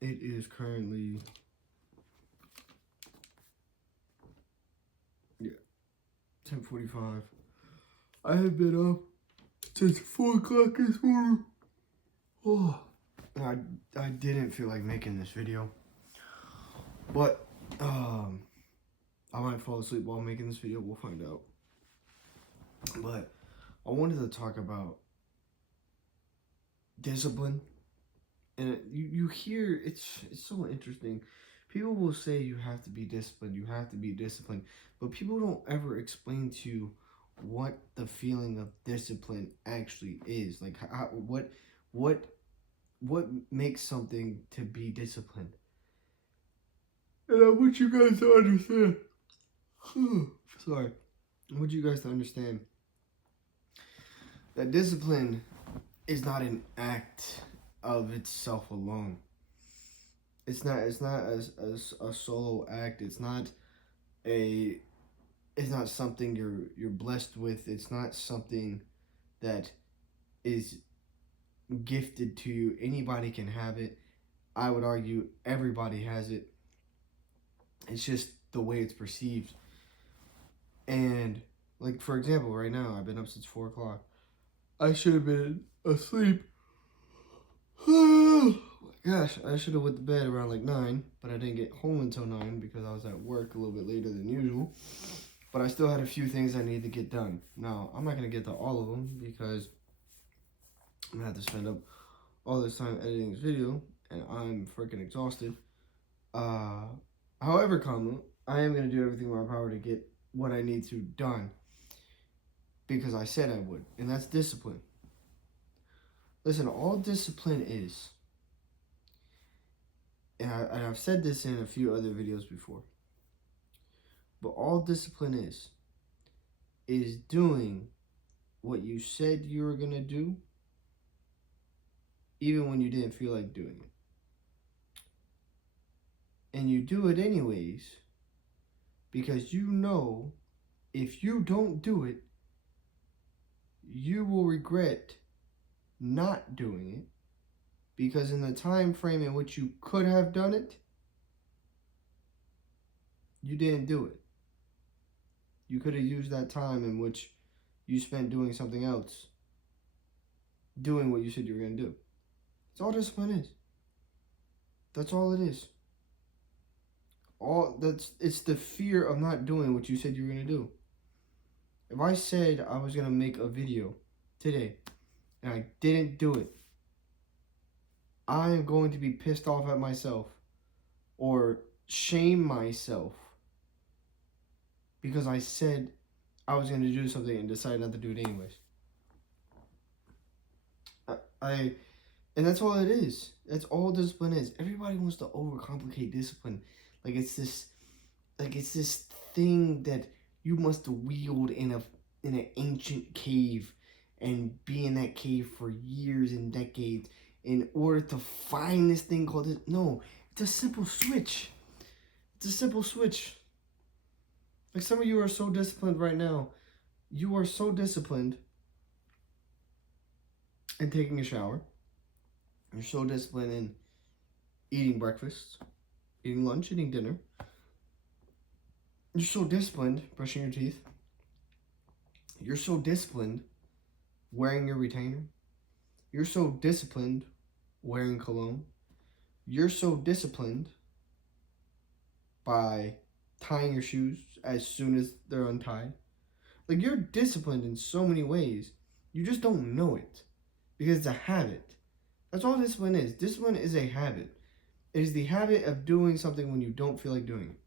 It is currently 10:45. I have been up since 4 o'clock this morning. Oh, I didn't feel like making this video, but I might fall asleep while making this video. We'll find out. But I wanted to talk about discipline, and you hear it's so interesting. People will say you have to be disciplined, you have to be disciplined, but people don't ever explain to you what the feeling of discipline actually is. Like what makes something to be disciplined. And I want you guys to understand. Sorry. I want you guys to understand that discipline is not an act of itself alone. It's not a solo act. It's not something you're blessed with. It's not something that is gifted to you. Anybody can have it. I would argue everybody has it. It's just the way it's perceived. And like, for example, right now I've been up since 4 o'clock. I should have been asleep. Oh my gosh, I should have went to bed around like 9, but I didn't get home until 9 because I was at work a little bit later than usual. But I still had a few things I needed to get done. Now, I'm not going to get to all of them because I'm going to have to spend up all this time editing this video, and I'm freaking exhausted. However, I am going to do everything in my power to get what I need to done because I said I would, and that's discipline. Listen, all discipline is, and I've said this in a few other videos before, but all discipline is doing what you said you were going to do, even when you didn't feel like doing it. And you do it anyways, because you know if you don't do it, you will regret not doing it, because in the time frame in which you could have done it, you didn't do it. You could have used that time in which you spent doing something else, doing what you said you were going to do. That's all discipline is. That's all it is. It's the fear of not doing what you said you were going to do. If I said I was going to make a video today and I didn't do it, I am going to be pissed off at myself or shame myself because I said I was going to do something and decided not to do it anyways. And that's all it is. That's all discipline is. Everybody wants to overcomplicate discipline. Like it's this thing that you must wield in an ancient cave and be in that cave for years and decades in order to find this thing called this. No, it's a simple switch. It's a simple switch. Like some of you are so disciplined right now. You are so disciplined in taking a shower. You're so disciplined in eating breakfast, eating lunch, eating dinner. You're so disciplined brushing your teeth. You're so disciplined wearing your retainer. You're so disciplined wearing cologne. You're so disciplined by tying your shoes as soon as they're untied. Like, you're disciplined in so many ways. You just don't know it because it's a habit. That's all discipline is. Discipline is a habit. It is the habit of doing something when you don't feel like doing it.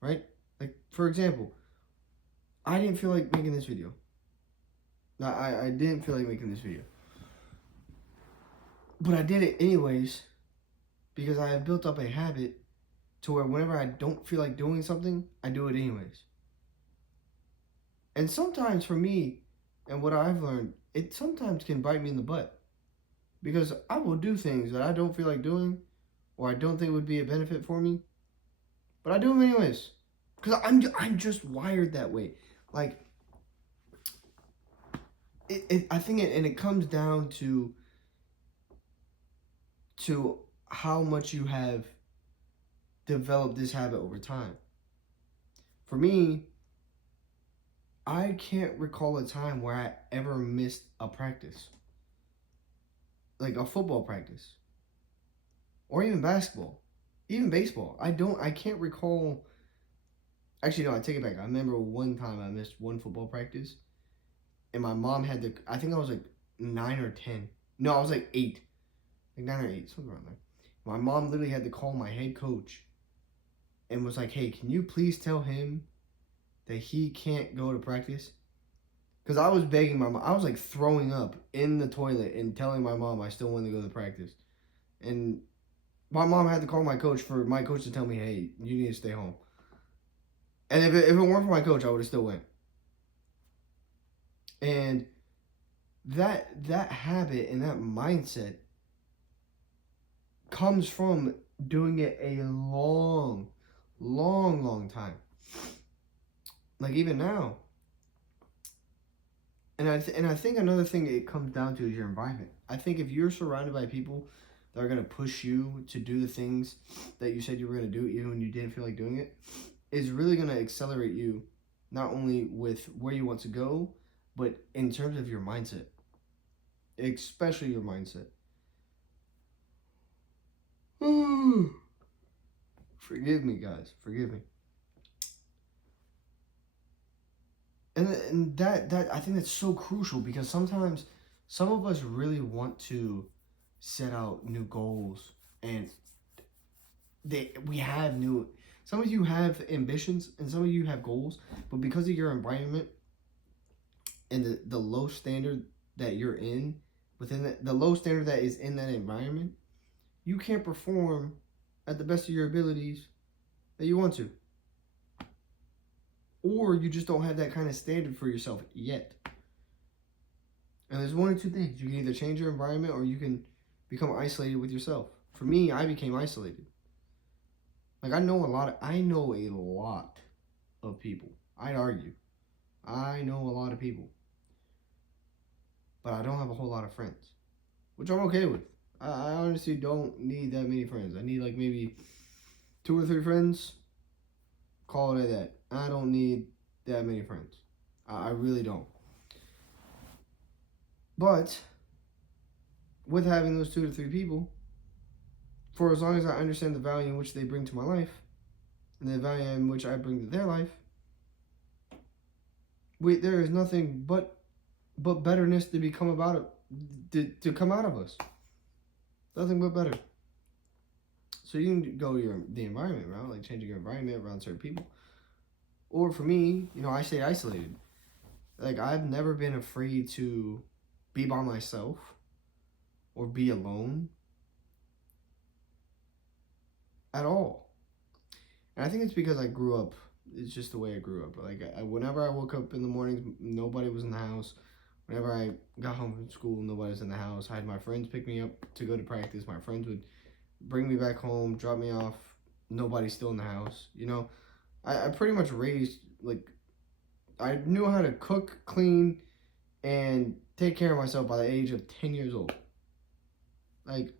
Right? Like, for example, I didn't feel like making this video. I didn't feel like making this video. But I did it anyways because I have built up a habit to where whenever I don't feel like doing something, I do it anyways. And sometimes for me, and what I've learned, it sometimes can bite me in the butt. Because I will do things that I don't feel like doing or I don't think would be a benefit for me. But I do them anyways. Because I'm just wired that way. Like, I think it comes down to how much you have developed this habit over time. For me, I can't recall a time where I ever missed a practice, like a football practice, or even basketball, even baseball. I can't recall. Actually, no, I take it back. I remember one time I missed one football practice, and my mom had to. I think I was like 9 or 10. No, I was like 8, like 9 or 8, something around there. My mom literally had to call my head coach and was like, "Hey, can you please tell him that he can't go to practice?" Because I was begging my mom. I was like throwing up in the toilet and telling my mom I still wanted to go to practice. And my mom had to call my coach for my coach to tell me, "Hey, you need to stay home." And if it weren't for my coach, I would have still went. And that habit and that mindset comes from doing it a long time. Like even now. And I think another thing it comes down to is your environment. I think if you're surrounded by people that are gonna push you to do the things that you said you were gonna do, even when you didn't feel like doing it, is really gonna accelerate you, not only with where you want to go, but in terms of your mindset, especially your mindset. Forgive me, guys. Forgive me. And that I think that's so crucial because sometimes some of us really want to set out new goals and we have new some of you have ambitions and some of you have goals, but because of your environment and the low standard that you're in within the low standard that is in that environment, you can't perform at the best of your abilities that you want to, or you just don't have that kind of standard for yourself yet. And there's one or two things: you can either change your environment or you can become isolated with yourself. For me, I became isolated. Like I know a lot of people. I'd argue I know a lot of people, but I don't have a whole lot of friends, which I'm okay with. I honestly don't need that many friends. I need like maybe 2 or 3 friends. Call it that. I don't need that many friends. I really don't. But with having those 2 to 3 people, for as long as I understand the value in which they bring to my life and the value in which I bring to their life, there is nothing but betterness to become about it to come out of us. Nothing but better. So you can go the environment route, like changing your environment around certain people. Or for me, I stay isolated. Like I've never been afraid to be by myself or be alone at all. And I think it's because I grew up. It's just the way I grew up. Like whenever I woke up in the mornings, nobody was in the house. Whenever I got home from school, nobody was in the house. I had my friends pick me up to go to practice. My friends would bring me back home, drop me off. Nobody's still in the house. I pretty much raised, like, I knew how to cook, clean, and take care of myself by the age of 10 years old. Like,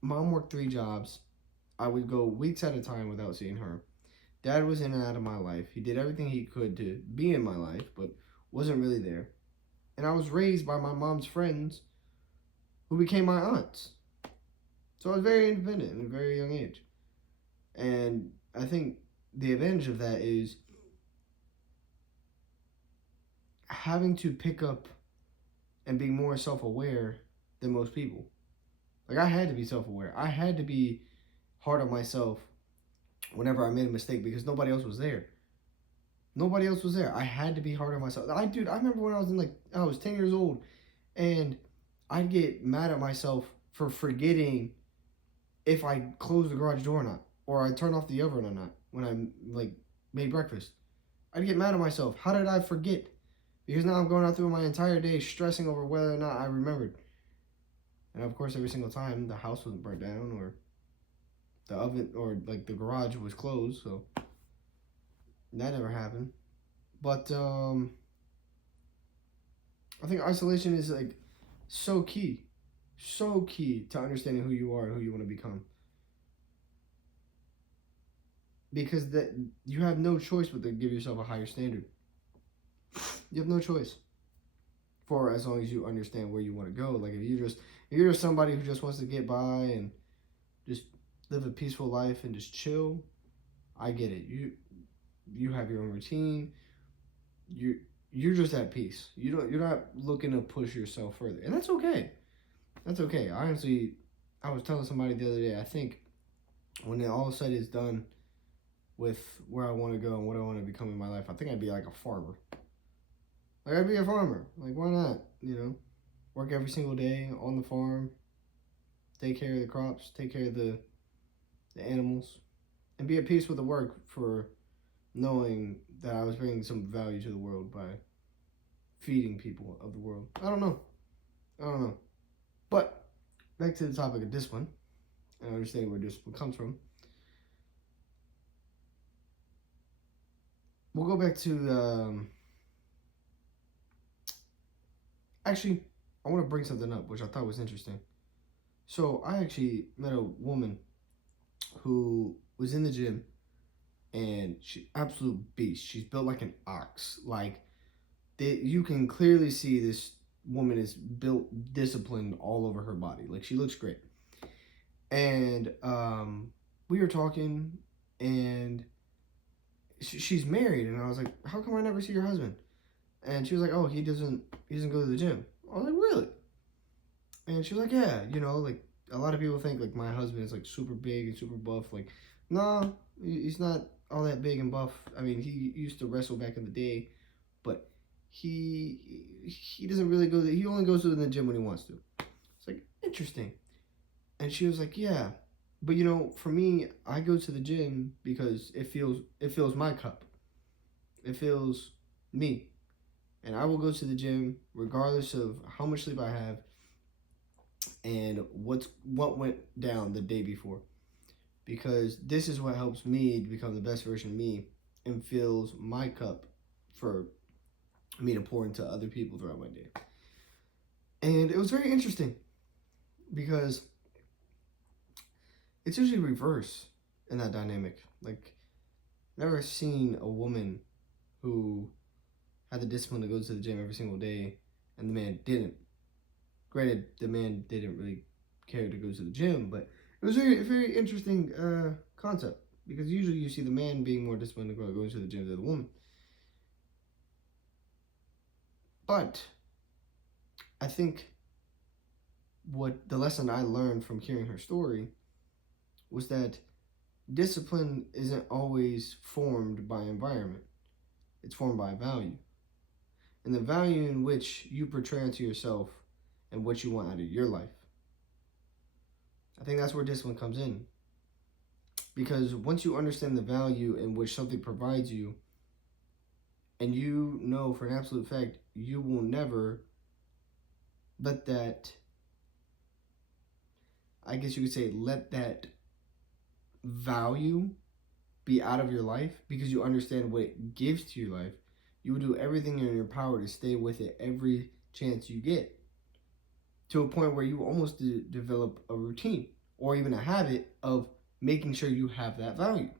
mom worked 3 jobs. I would go weeks at a time without seeing her. Dad was in and out of my life. He did everything he could to be in my life, but wasn't really there. And I was raised by my mom's friends who became my aunts. So I was very independent at a very young age. And I think the advantage of that is having to pick up and be more self-aware than most people. Like I had to be self-aware. I had to be hard on myself whenever I made a mistake because nobody else was there. Nobody else was there. I had to be hard on myself. I remember when I was 10 years old and I'd get mad at myself for forgetting if I closed the garage door or not, or I turned off the oven or not when I made breakfast. I'd get mad at myself. How did I forget? Because now I'm going out through my entire day stressing over whether or not I remembered. And of course, every single time the house wasn't burnt down or the oven or like the garage was closed, so that never happened. But I think isolation is like so key. So key to understanding who you are and who you want to become. Because that you have no choice but to give yourself a higher standard. You have no choice for as long as you understand where you want to go. Like if you're just somebody who just wants to get by and just live a peaceful life and just chill, I get it. You have your own routine. You you're just at peace. You're not looking to push yourself further. And that's okay. That's okay. Honestly, I was telling somebody the other day, I think when it all said is done with where I want to go and what I want to become in my life, I think I'd be like a farmer. Like I'd be a farmer. Like why not? Work every single day on the farm, take care of the crops, take care of the animals, and be at peace with the work for knowing that I was bringing some value to the world by feeding people of the world. I don't know. I don't know. But back to the topic of discipline and understanding where discipline comes from. We'll go back to actually, I want to bring something up which I thought was interesting. So I actually met a woman who was in the gym and she absolute beast. She's built like an ox. Like you can clearly see this woman is built disciplined all over her body. Like she looks great. And we were talking, and she's married, and I was like, "How come I never see your husband?" And she was like, "Oh, he doesn't go to the gym." I was like, "Really?" And she was like, "Yeah, like a lot of people think like my husband is like super big and super buff. Like, no, he's not all that big and buff. I mean, he used to wrestle back in the day, but he doesn't really go. He only goes to the gym when he wants to." It's like interesting. And she was like, "Yeah, but for me, I go to the gym because it fills my cup. It fills me, and I will go to the gym regardless of how much sleep I have and what went down the day before, because this is what helps me to become the best version of me and fills my cup for me to pour into other people throughout my day." And it was very interesting because it's usually reverse in that dynamic. Like, never seen a woman who had the discipline to go to the gym every single day and the man didn't. Granted, the man didn't really care to go to the gym, but it was a very interesting concept, because usually you see the man being more disciplined to going to the gym than the woman. But I think what the lesson I learned from hearing her story was that discipline isn't always formed by environment. It's formed by value. And the value in which you portray onto yourself and what you want out of your life. I think that's where discipline comes in. Because once you understand the value in which something provides you, and you know for an absolute fact you will never let that, I guess you could say, let that value be out of your life, because you understand what it gives to your life, you will do everything in your power to stay with it every chance you get, to a point where you almost develop a routine or even a habit of making sure you have that value.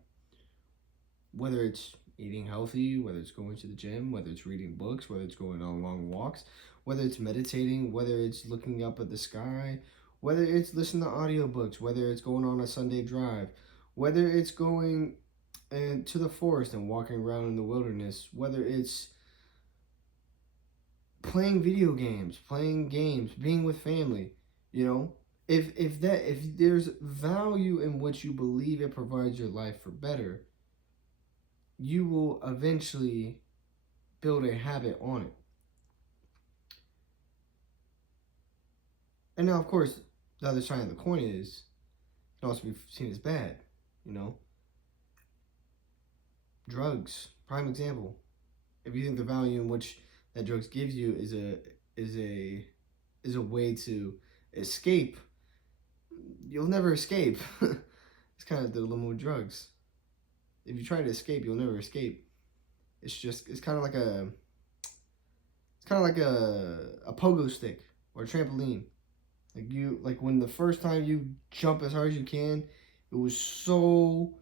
Whether it's eating healthy, whether it's going to the gym, whether it's reading books, whether it's going on long walks, whether it's meditating, whether it's looking up at the sky, whether it's listening to audiobooks, whether it's going on a Sunday drive, whether it's going to the forest and walking around in the wilderness, whether it's playing video games, playing games, being with family, if there's value in what you believe it provides your life for better, you will eventually build a habit on it. And now, of course, the other side of the coin is it can also be seen as bad. You know, drugs, prime example. If you think the value in which that drugs gives you is a way to escape, you'll never escape. It's kind of the dilemma with drugs. If you try to escape, you'll never escape. It's kind of like a pogo stick or a trampoline. Like when the first time you jump as hard as you can, it was so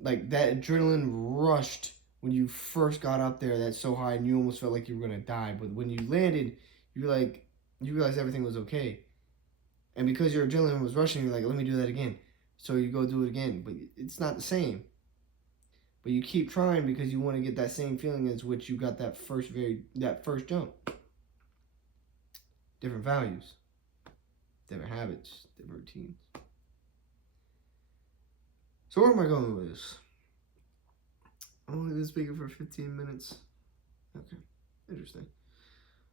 like that adrenaline rushed when you first got up there. That's so high, and you almost felt like you were gonna die. But when you landed, you were like you realized everything was okay, and because your adrenaline was rushing, you're like, let me do that again. So you go do it again, but it's not the same. But you keep trying because you want to get that same feeling as which you got that first jump. Different values, different habits, different routines. So where am I going with this? I'm only been speaking for 15 minutes. Okay, interesting.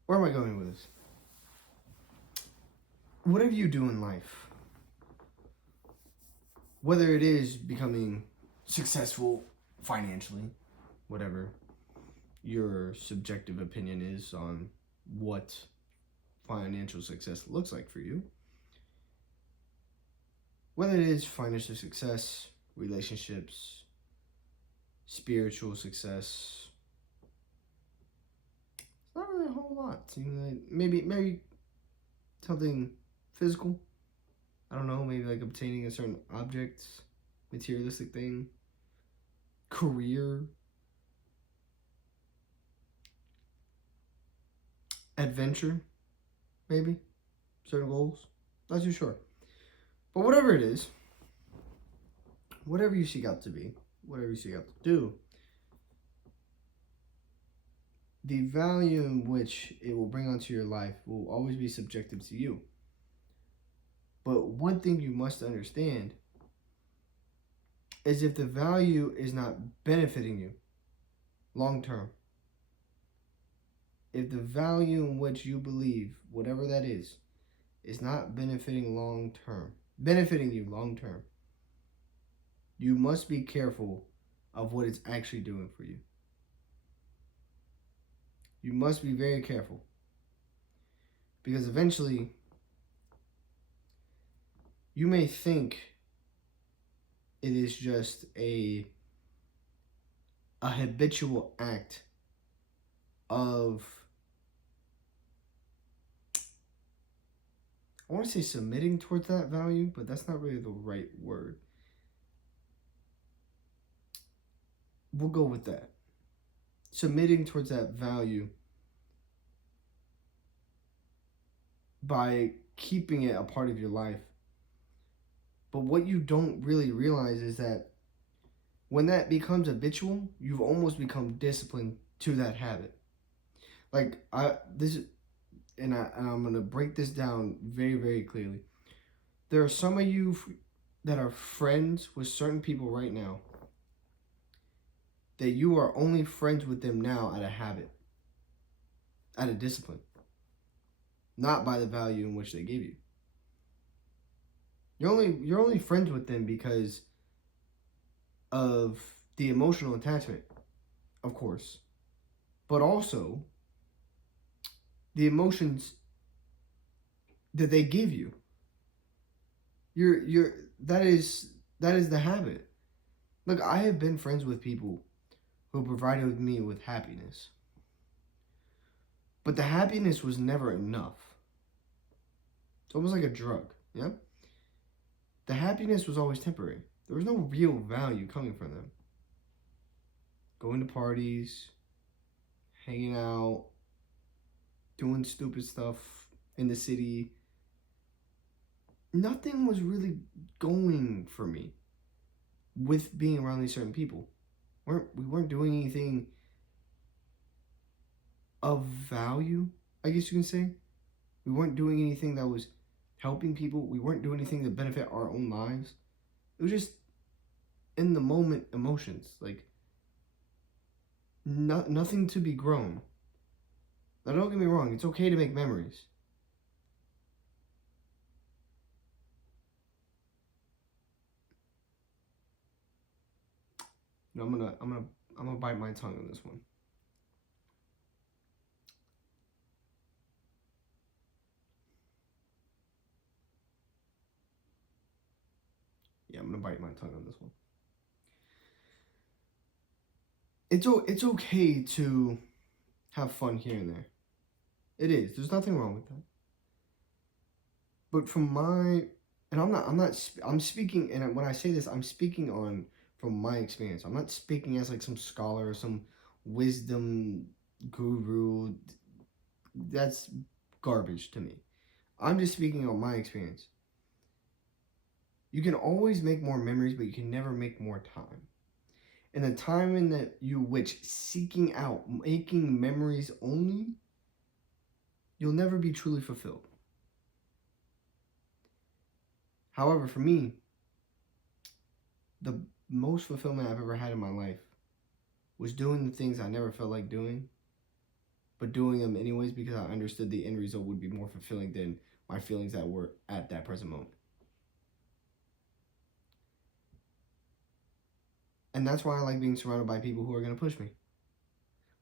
Where am I going with this? Whatever you do in life, whether it is becoming successful financially, whatever your subjective opinion is on what financial success looks like for you, whether it is financial success, relationships, spiritual success, it's not really a whole lot. You know, maybe something physical. I don't know, maybe like obtaining a certain object, materialistic thing, career, adventure, maybe certain goals. Not too sure. But whatever it is, whatever you seek out to be, whatever you seek out to do, the value in which it will bring onto your life will always be subjective to you. But one thing you must understand is if the value is not benefiting you long term, if the value in which you believe, whatever that is not benefiting you long term, you must be careful of what it's actually doing for you. You must be very careful. Because eventually, you may think it is just a habitual act of, I want to say submitting towards that value, but that's not really the right word. We'll go with that. Submitting towards that value by keeping it a part of your life. But what you don't really realize is that when that becomes habitual, you've almost become disciplined to that habit. Like I'm gonna break this down very, very clearly. There are some of you that are friends with certain people right now that you are only friends with them now out of habit, out of discipline, not by the value in which they give you. You're only friends with them because of the emotional attachment, of course, but also the emotions that they give you. You're that is the habit. Look, I have been friends with people who provided me with happiness. But the happiness was never enough. It's almost like a drug, yeah? The happiness was always temporary. There was no real value coming from them. Going to parties, hanging out, doing stupid stuff in the city. Nothing was really going for me with being around these certain people. We weren't doing anything of value, I guess you can say. We weren't doing anything that was helping people. We weren't doing anything to benefit our own lives. It was just in the moment emotions, like nothing to be grown. Now don't get me wrong, it's okay to make memories. No, I'm gonna bite my tongue on this one. Yeah, I'm gonna bite my tongue on this one. It's okay to have fun here and there. It is. There's nothing wrong with that. But from my, and I'm speaking, and when I say this, I'm speaking on from my experience. I'm not speaking as like some scholar or some wisdom guru. That's garbage to me. I'm just speaking on my experience. You can always make more memories, but you can never make more time. And the time in that you which seeking out making memories only, you'll never be truly fulfilled. However, for me, the most fulfillment I've ever had in my life was doing the things I never felt like doing, but doing them anyways because I understood the end result would be more fulfilling than my feelings that were at that present moment. And that's why I like being surrounded by people who are going to push me.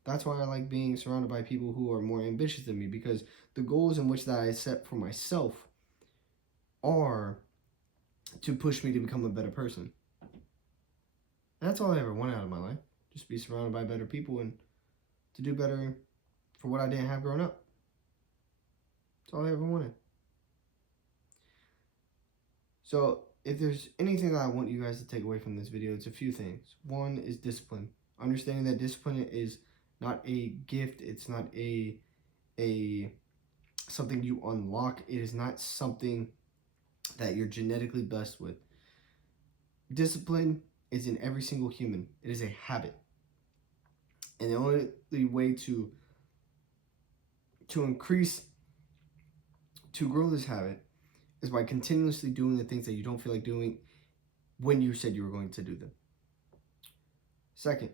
That's why I like being surrounded by people who are more ambitious than me, because the goals in which that I set for myself are to push me to become a better person. And that's all I ever wanted out of my life. Just be surrounded by better people and to do better for what I didn't have growing up. That's all I ever wanted. So if there's anything that I want you guys to take away from this video, it's a few things. One is discipline. Understanding that discipline is not a gift. It's not a something you unlock. It is not something that you're genetically blessed with. Discipline is in every single human. It is a habit. And the only way to increase, to grow this habit is by continuously doing the things that you don't feel like doing when you said you were going to do them. Second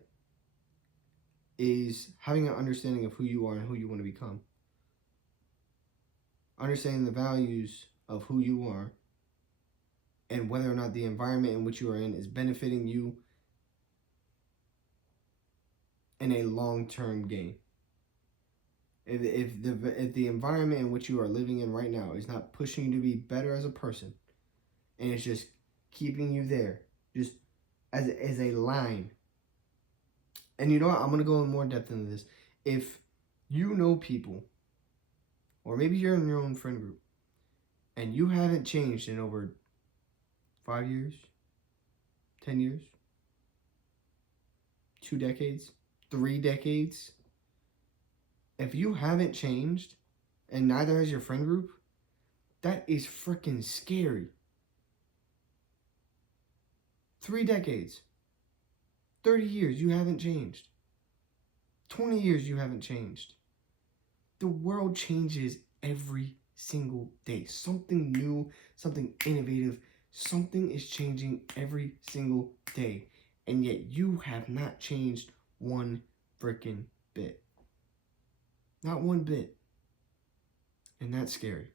is having an understanding of who you are and who you want to become. Understanding the values of who you are and whether or not the environment in which you are in is benefiting you in a long-term gain. If the environment in which you are living in right now is not pushing you to be better as a person, and it's just keeping you there, just as a line. And you know what? I'm gonna go in more depth into this. If you know people, or maybe you're in your own friend group, and you haven't changed in over 5 years, 10 years, 2 decades, 3 decades, if you haven't changed, and neither has your friend group, that is freaking scary. 3 decades, 30 years, you haven't changed. 20 years, you haven't changed. The world changes every single day. Something new, something innovative, something is changing every single day. And yet you have not changed one freaking bit. Not one bit. And that's scary.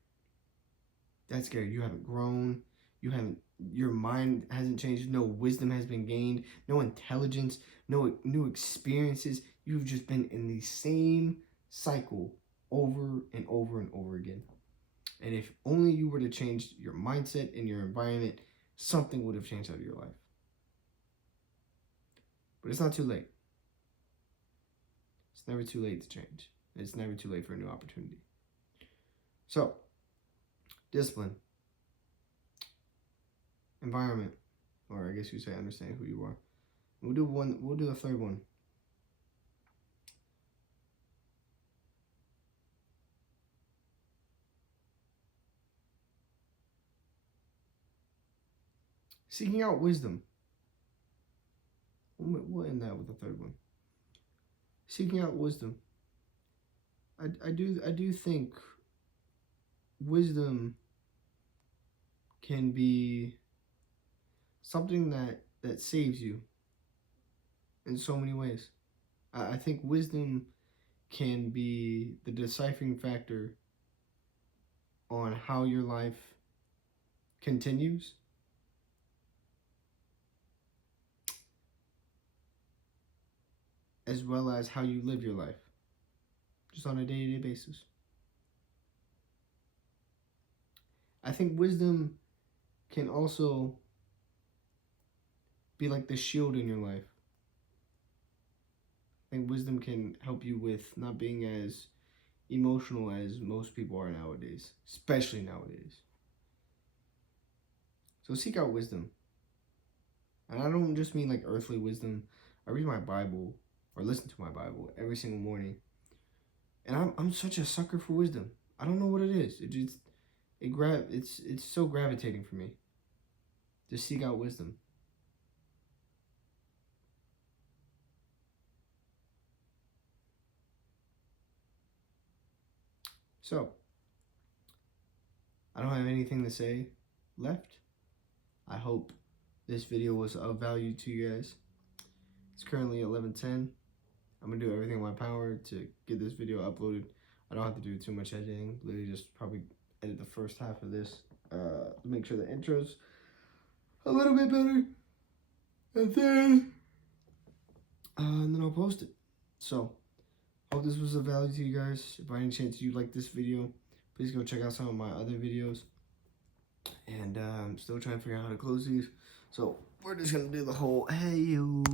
That's scary. You haven't grown. Your mind hasn't changed. No wisdom has been gained. No intelligence. No new experiences. You've just been in the same cycle over and over and over again. And if only you were to change your mindset and your environment, something would have changed out of your life. But it's not too late. It's never too late to change. It's never too late for a new opportunity. So, discipline, environment, or I guess you say understanding who you are. We'll do a third one. Seeking out wisdom. We'll end that with the third one. Seeking out wisdom. I do think wisdom can be something that saves you in so many ways. I think wisdom can be the deciphering factor on how your life continues, as well as how you live your life, just on a day-to-day basis. I think wisdom can also be like the shield in your life. I think wisdom can help you with not being as emotional as most people are nowadays, especially nowadays. So seek out wisdom. And I don't just mean like earthly wisdom. I read my Bible or listen to my Bible every single morning. And I'm such a sucker for wisdom. I don't know what it is. It's so gravitating for me to seek out wisdom. So, I don't have anything to say left. I hope this video was of value to you guys. It's currently 11:10. I'm gonna do everything in my power to get this video uploaded. I don't have to do too much editing. Literally just probably edit the first half of this. Make sure the intro's a little bit better. And then I'll post it. So, hope this was of value to you guys. If by any chance you like this video, please go check out some of my other videos. And I'm still trying to figure out how to close these. So, we're just gonna do the whole, hey you.